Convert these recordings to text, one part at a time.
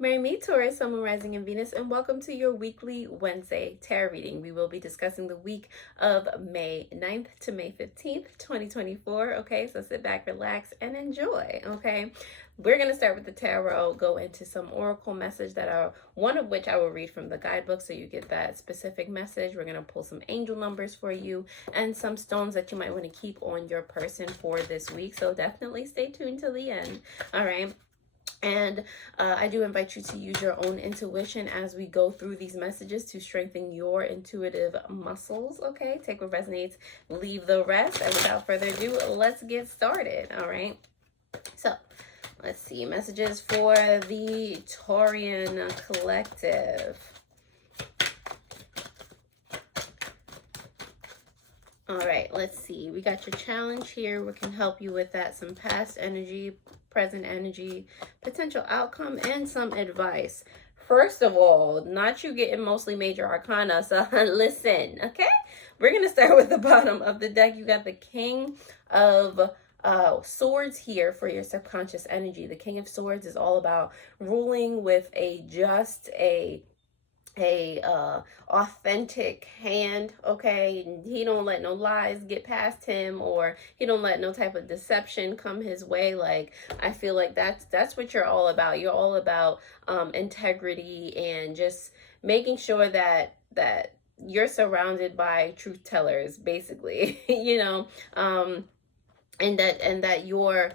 Marry me, Taurus, Sun, Moon, Rising, and Venus, and welcome to your weekly Wednesday tarot reading. We will be discussing the week of May 9th to May 15th, 2024. Okay, so sit back, relax, and enjoy. Okay, we're going to start with the tarot, go into some oracle message that are one of which I will read from the guidebook so you get that specific message. We're going to pull some angel numbers for you and some stones that you might want to keep on your person for this week. So definitely stay tuned till the end. All right. And I do invite you to use your own intuition as we go through these messages to strengthen your intuitive muscles. Okay, take what resonates, leave the rest. And without further ado, let's get started. All right. So let's see, messages for the Taurian collective. All right, let's see. We got your challenge here. We can help you with that. Some past energy, present energy, potential outcome, and some advice. First of all, not you getting mostly major arcana, so listen, okay? We're going to start with the bottom of the deck. You got the King of Swords here for your subconscious energy. The King of Swords is all about ruling with a just, a authentic hand. Okay, he don't let no lies get past him, or he don't let no type of deception come his way. Like, I feel like that's what you're all about. You're all about integrity and just making sure that you're surrounded by truth tellers, basically. And that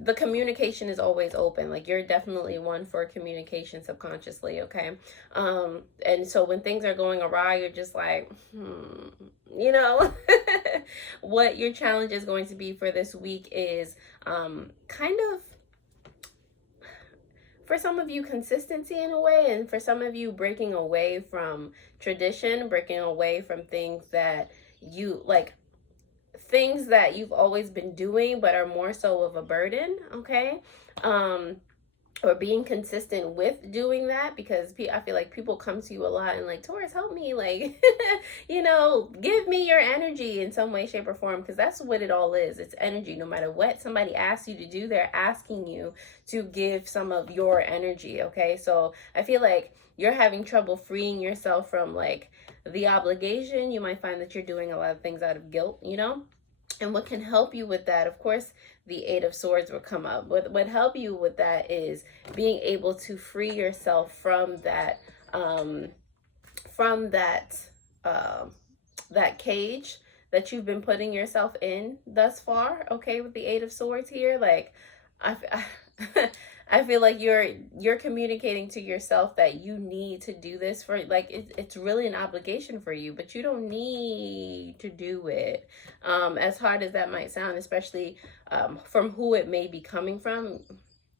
the communication is always open. Like, you're definitely one for communication subconsciously, okay? And so when things are going awry, you're just like, what your challenge is going to be for this week is kind of, for some of you, consistency in a way, and for some of you, breaking away from tradition, breaking away from things that you like, things that you've always been doing but are more so of a burden, okay? Or being consistent with doing that, because I feel like people come to you a lot and like, Taurus, help me, like, give me your energy in some way, shape, or form, because that's what it all is. It's energy. No matter what somebody asks you to do, they're asking you to give some of your energy, okay? So I feel like you're having trouble freeing yourself from like the obligation. You might find that you're doing a lot of things out of guilt, And what can help you with that, of course, the Eight of Swords will come up. What help you with that is being able to free yourself from that that cage that you've been putting yourself in thus far. Okay, with the Eight of Swords here, like I feel like you're communicating to yourself that you need to do this for, like, it's really an obligation for you, but you don't need to do it. As hard as that might sound, especially from who it may be coming from,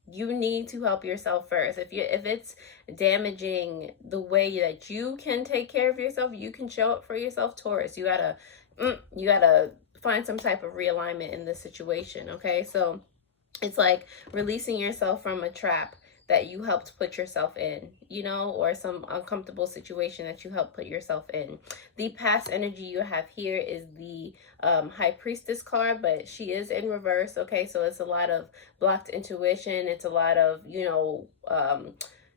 you need to help yourself first. If it's damaging the way that you can take care of yourself, you can show up for yourself, Taurus. You gotta find some type of realignment in this situation. Okay, so it's like releasing yourself from a trap that you helped put yourself in, or some uncomfortable situation that you helped put yourself in. The past energy you have here is the High Priestess card, but she is in reverse, okay? So it's a lot of blocked intuition. It's a lot of,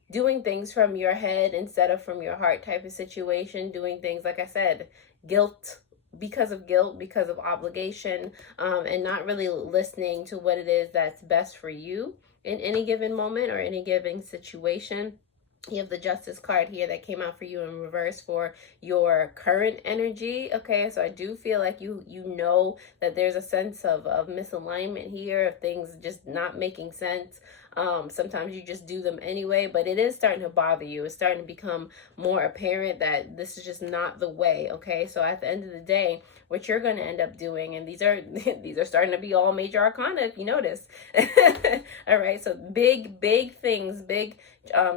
doing things from your head instead of from your heart type of situation. Doing things, like I said, because of obligation, and not really listening to what it is that's best for you in any given moment or any given situation. You have the Justice card here that came out for you in reverse for your current energy. Okay, so I do feel like you know that there's a sense of misalignment here, of things just not making sense. Sometimes you just do them anyway, but it is starting to bother you. It's starting to become more apparent that this is just not the way. Okay, so at the end of the day, what you're going to end up doing, and these are starting to be all major arcana, if you notice. All right, so big things, big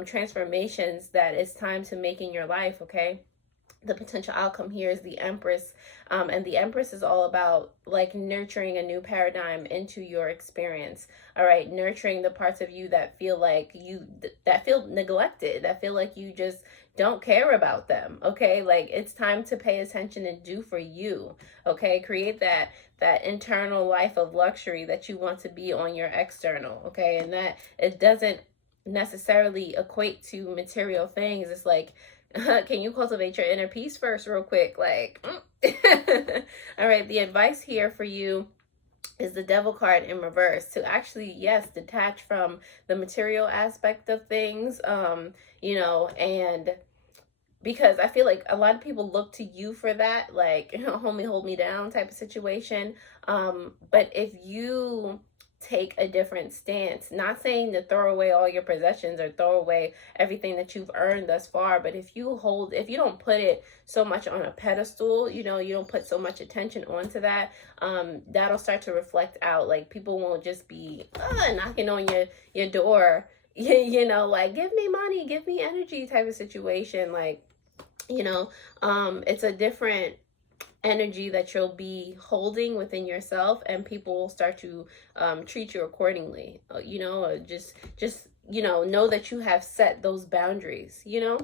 transformations that it's time to make in your life. Okay, the potential outcome here is the Empress, and the Empress is all about like nurturing a new paradigm into your experience. All right, nurturing the parts of you that feel like that feel neglected, that feel like you just don't care about them. Okay, like it's time to pay attention and do for you. Okay, create that internal life of luxury that you want to be on your external. Okay, and that it doesn't necessarily equate to material things. It's like, can you cultivate your inner peace first real quick? Like, all right, the advice here for you is the Devil card in reverse, to actually, yes, detach from the material aspect of things, you know, and because I feel like a lot of people look to you for that, like, you know, homie, hold me down type of situation. But if you take a different stance, not saying to throw away all your possessions or throw away everything that you've earned thus far, but if you don't put it so much on a pedestal, you know, you don't put so much attention onto that, that'll start to reflect out. Like, people won't just be knocking on your door, you know, like, give me money, give me energy type of situation. Like, you know, it's a different energy that you'll be holding within yourself, and people will start to treat you accordingly. You know, just you know that you have set those boundaries, you know.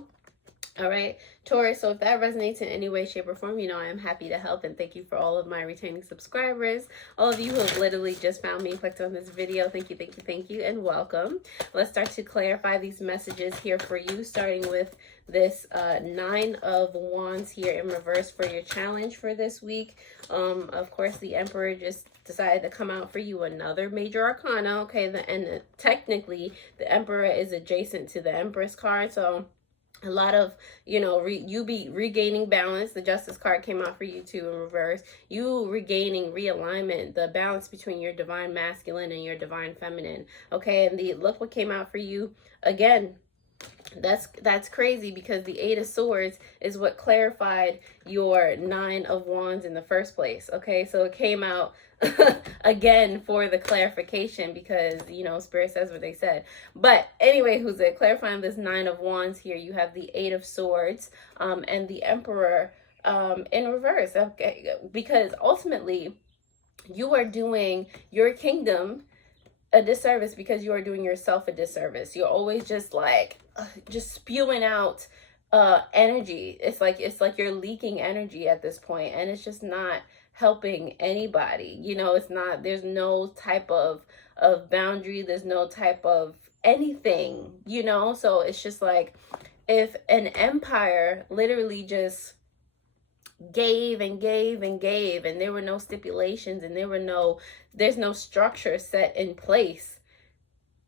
All right, Taurus, so if that resonates in any way, shape, or form, you know I am happy to help, and thank you for all of my returning subscribers, all of you who have literally just found me and clicked on this video. Thank you, thank you, thank you, and welcome. Let's start to clarify these messages here for you, starting with this Nine of Wands here in reverse for your challenge for this week. Of course, the Emperor just decided to come out for you, another major arcana. Okay, and technically the Emperor is adjacent to the Empress card, so a lot of, you know, you be regaining balance. The Justice card came out for you too in reverse. You regaining realignment, the balance between your divine masculine and your divine feminine. Okay, and look what came out for you again. That's crazy, because the Eight of Swords is what clarified your Nine of Wands in the first place. Okay, so it came out again for the clarification, because, you know, Spirit says what they said. But anyway, who's it clarifying this Nine of Wands here? You have the Eight of Swords and the Emperor in reverse. Okay, because ultimately you are doing your kingdom a disservice, because you are doing yourself a disservice. You're always just like just spewing out energy. It's like you're leaking energy at this point, and it's just not helping anybody. You know, it's not, there's no type of boundary, there's no type of anything, you know. So it's just like, if an empire literally just gave and gave and gave, and there were no stipulations, and there's no structure set in place,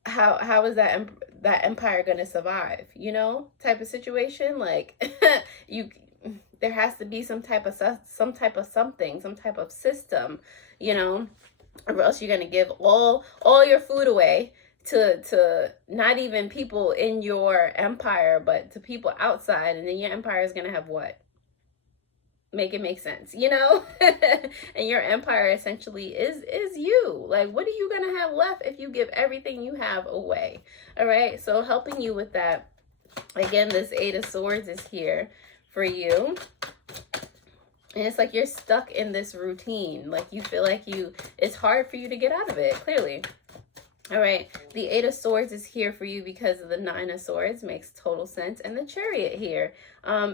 how is that empire going to survive, you know, type of situation? Like, there has to be some type of something, some type of system, you know, or else you're going to give all your food away to not even people in your empire, but to people outside, and then your empire is going to have what? Make it make sense, you know. And your empire essentially is you. Like, what are you gonna have left if you give everything you have away? All right, so helping you with that, again, this Eight of Swords is here for you, and it's like you're stuck in this routine. Like, you feel like it's hard for you to get out of it, clearly. All right, the Eight of Swords is here for you because of the Nine of Swords. Makes total sense. And the Chariot here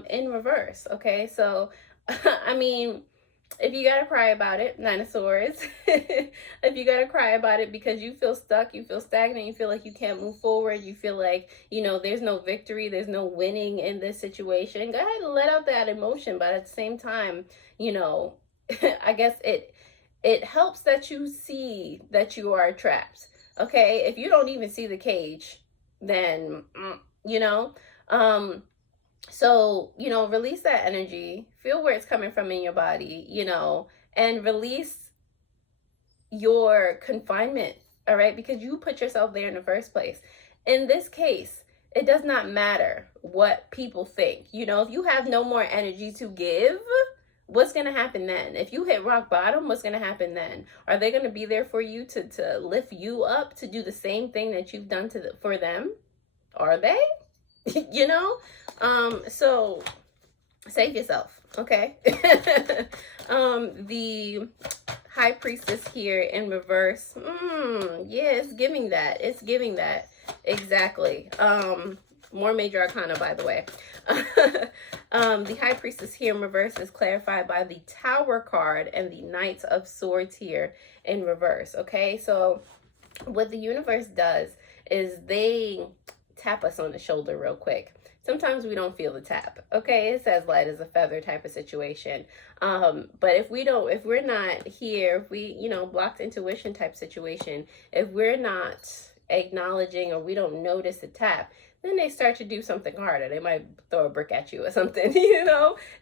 in reverse. Okay, so I mean, if you gotta cry about it, Nine of Swords, if you gotta cry about it because you feel stuck, you feel stagnant, you feel like you can't move forward, you feel like, you know, there's no victory, there's no winning in this situation, go ahead and let out that emotion. But at the same time, you know, I guess it helps that you see that you are trapped. Okay, if you don't even see the cage, then, you know, so, you know, release that energy, feel where it's coming from in your body, you know, and release your confinement, all right? Because you put yourself there in the first place. In this case, it does not matter what people think. You know, if you have no more energy to give, what's going to happen then? If you hit rock bottom, what's going to happen then? Are they going to be there for you to lift you up, to do the same thing that you've done for them? Are they? You know? So save yourself, okay? The High Priestess here in reverse. Yeah, it's giving that. It's giving that. Exactly. More major arcana, by the way. The High Priestess here in reverse is clarified by the Tower card and the Knights of Swords here in reverse, okay? So what the universe does is they tap us on the shoulder real quick. Sometimes we don't feel the tap. Okay, it says light as a feather type of situation. But if we're not here, if we, blocked intuition type situation, if we're not acknowledging or we don't notice the tap, then they start to do something harder. They might throw a brick at you or something,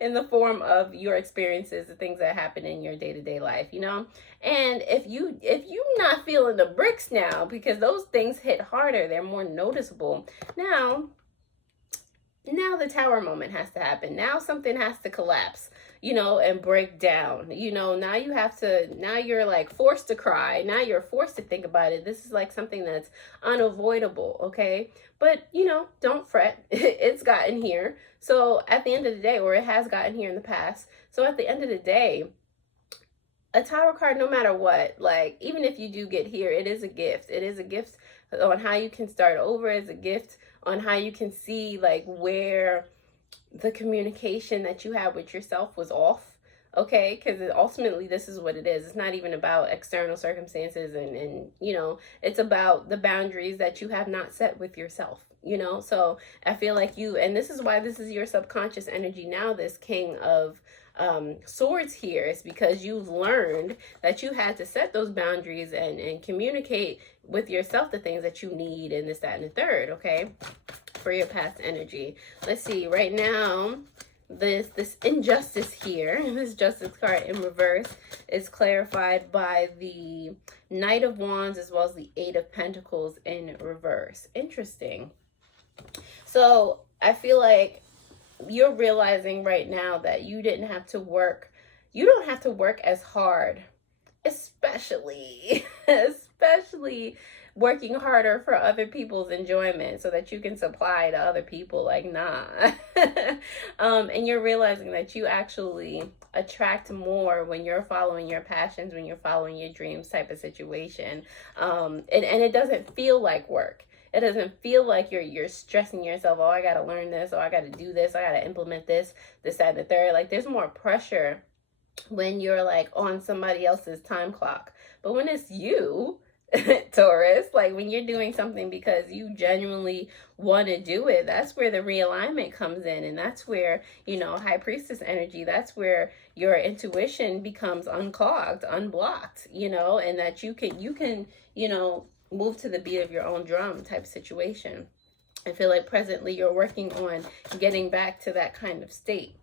in the form of your experiences, the things that happen in your day-to-day life, And if you're not feeling the bricks now, because those things hit harder, they're more noticeable. Now the tower moment has to happen. Now something has to collapse, and break down. Now you're like forced to cry. Now you're forced to think about it. This is like something that's unavoidable, okay? But, don't fret. It's gotten here. So at the end of the day, or it has gotten here in the past. So at the end of the day, a tower card, no matter what, like, even if you do get here, it is a gift. It is a gift on how you can start over. It's a gift on how you can see, like, where the communication that you have with yourself was off. Okay, because ultimately this is what it is. It's not even about external circumstances and it's about the boundaries that you have not set with yourself, So I feel like and this is why this is your subconscious energy now, this King of Swords here, is because you've learned that you had to set those boundaries and communicate with yourself the things that you need and this, that, and the third, okay, for your past energy. Let's see, right now, this injustice here, this justice card in reverse, is clarified by the Knight of Wands as well as the Eight of Pentacles in reverse. Interesting. So I feel like you're realizing right now that you don't have to work as hard, especially working harder for other people's enjoyment so that you can supply to other people. Like, nah. And you're realizing that you actually attract more when you're following your passions, when you're following your dreams type of situation. And it doesn't feel like work. It doesn't feel like you're stressing yourself. Oh, I got to learn this. Oh, I got to do this. I got to implement this, that, and the third. Like, there's more pressure when you're like on somebody else's time clock. But when it's you, Taurus, like when you're doing something because you genuinely want to do it, that's where the realignment comes in. And that's where, High Priestess energy, that's where your intuition becomes unclogged, unblocked, and that you can, move to the beat of your own drum type situation. I feel like presently you're working on getting back to that kind of state.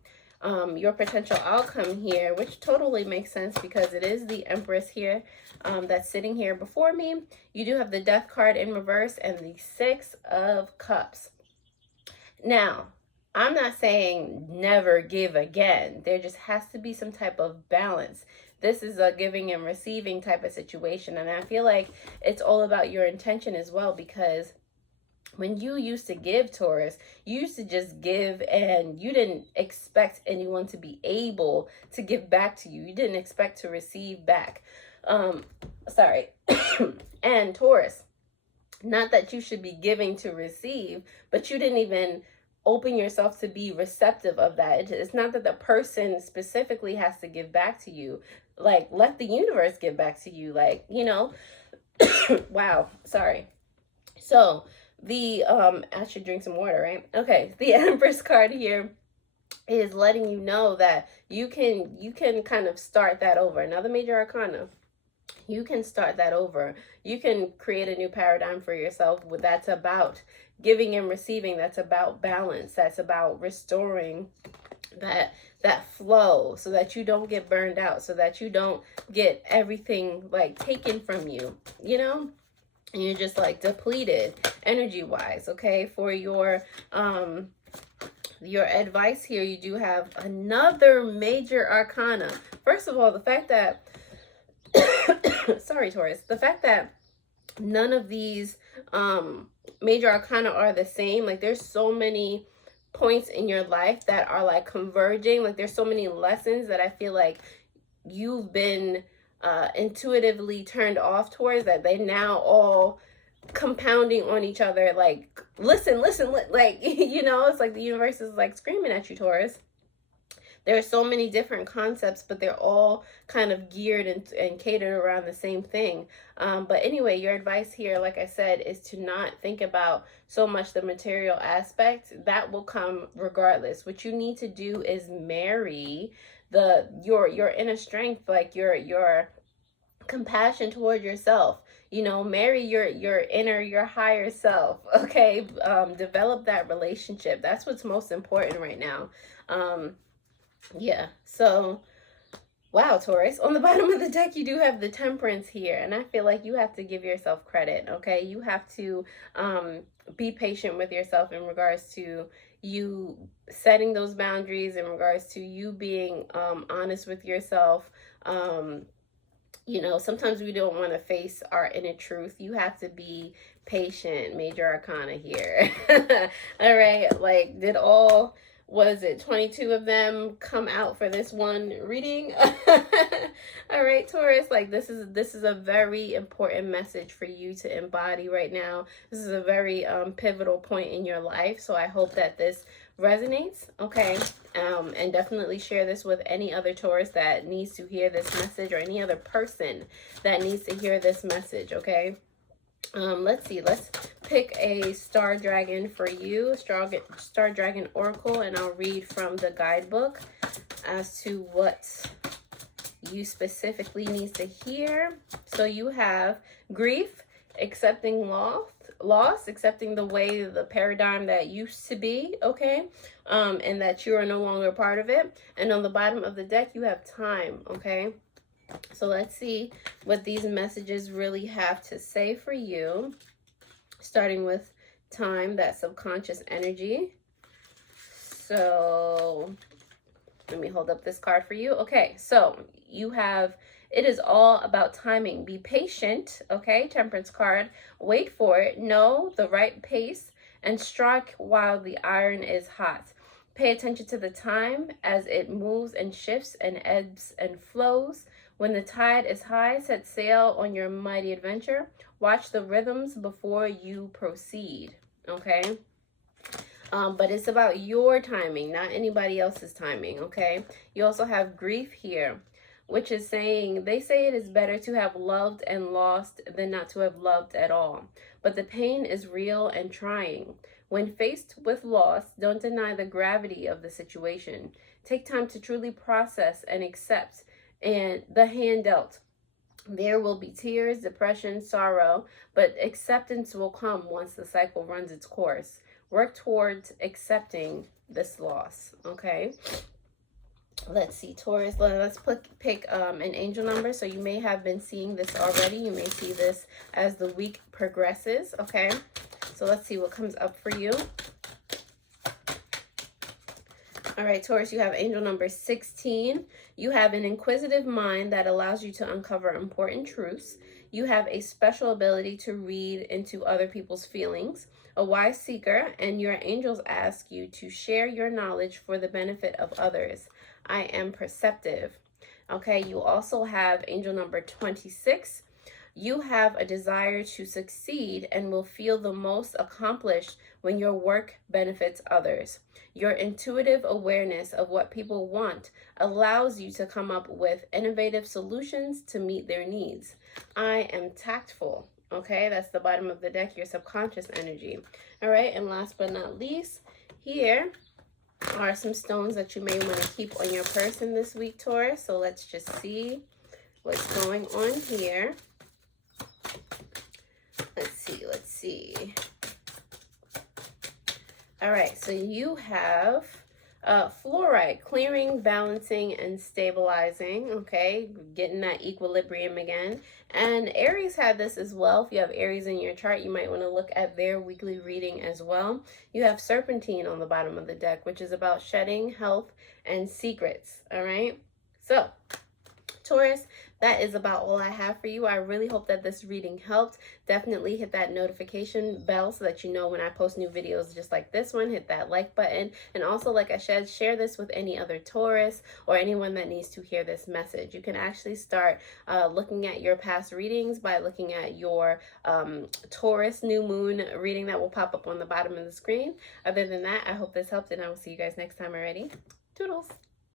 Your potential outcome here, which totally makes sense because it is the Empress here that's sitting here before me. You do have the Death card in reverse and the Six of Cups. Now, I'm not saying never give again. There just has to be some type of balance. This is a giving and receiving type of situation. And I feel like it's all about your intention as well, because when you used to give, Taurus, you used to just give and you didn't expect anyone to be able to give back to you. You didn't expect to receive back. And Taurus, not that you should be giving to receive, but you didn't even open yourself to be receptive of that. It's not that the person specifically has to give back to you. Like, let the universe give back to you. Like, wow, sorry. So I should drink some water, right? Okay, the Empress card here is letting you know that you can kind of start that over. Another major arcana. You can start that over. You can create a new paradigm for yourself that's about giving and receiving. That's about balance. That's about restoring that flow so that you don't get burned out, so that you don't get everything like taken from you, and you're just like depleted energy wise. Okay, for your advice here, you do have another major arcana. First of all, the fact that sorry, Taurus, the fact that none of these major arcana are the same. Like, there's so many points in your life that are like converging. Like, there's so many lessons that I feel like you've been intuitively turned off towards, that they now all compounding on each other. Like, listen, like, it's like the universe is like screaming at you, Taurus. There are so many different concepts, but they're all kind of geared and catered around the same thing. But anyway, your advice here, like I said, is to not think about so much the material aspect. That will come regardless. What you need to do is marry your inner strength, like your compassion toward yourself. You know, marry your inner, your higher self. Okay, develop that relationship. That's what's most important right now. Yeah, so wow, Taurus, on the bottom of the deck you do have the Temperance here, and I feel like you have to give yourself credit. Okay, you have to be patient with yourself in regards to you setting those boundaries, in regards to you being honest with yourself. You know, sometimes we don't want to face our inner truth. You have to be patient. Major Arcana here. All right, like, did all, was it 22 of them come out for this one reading? All right, Taurus, like, this is a very important message for you to embody right now. This is a very pivotal point in your life, so I hope that this resonates. Okay, and definitely share this with any other Taurus that needs to hear this message, or any other person that needs to hear this message. Okay, let's see, let's pick a star dragon for you, star dragon oracle, and I'll read from the guidebook as to what you specifically need to hear. So you have grief, accepting loss, accepting the way, the paradigm that used to be, okay, and that you are no longer part of it. And on the bottom of the deck you have time. Okay, so let's see what these messages really have to say for you, starting with time, that subconscious energy. So let me hold up this card for you. Okay, so you have, it is all about timing. Be patient, okay? Temperance card. Wait for it. Know the right pace and strike while the iron is hot. Pay attention to the time as it moves and shifts and ebbs and flows. When the tide is high, set sail on your mighty adventure. Watch the rhythms before you proceed, okay? But it's about your timing, not anybody else's timing, okay? You also have grief here, which is saying, they say it is better to have loved and lost than not to have loved at all. But the pain is real and trying. When faced with loss, don't deny the gravity of the situation. Take time to truly process and accept and the hand dealt. There will be tears, depression, sorrow, but acceptance will come once the cycle runs its course. Work towards accepting this loss, okay? Let's see, Taurus, let's pick an angel number. So you may have been seeing this already. You may see this as the week progresses, okay? So let's see what comes up for you. All right, Taurus, you have angel number 16. You have an inquisitive mind that allows you to uncover important truths. You have a special ability to read into other people's feelings, a wise seeker, and your angels ask you to share your knowledge for the benefit of others. I am perceptive. Okay, you also have angel number 26. You have a desire to succeed and will feel the most accomplished when your work benefits others. Your intuitive awareness of what people want allows you to come up with innovative solutions to meet their needs. I am tactful. Okay, that's the bottom of the deck, your subconscious energy. All right, and last but not least, here are some stones that you may want to keep on your person this week, Taurus. So let's just see what's going on here. Let's see. All right, so you have fluorite, clearing, balancing, and stabilizing, okay? Getting that equilibrium again. And Aries had this as well. If you have Aries in your chart, you might want to look at their weekly reading as well. You have serpentine on the bottom of the deck, which is about shedding, health, and secrets, all right? So, Taurus, that is about all I have for you. I really hope that this reading helped. Definitely hit that notification bell so that you know when I post new videos just like this one. Hit that like button. And also, like I said, share this with any other Taurus or anyone that needs to hear this message. You can actually start looking at your past readings by looking at your Taurus new moon reading that will pop up on the bottom of the screen. Other than that, I hope this helped, and I will see you guys next time already. Toodles!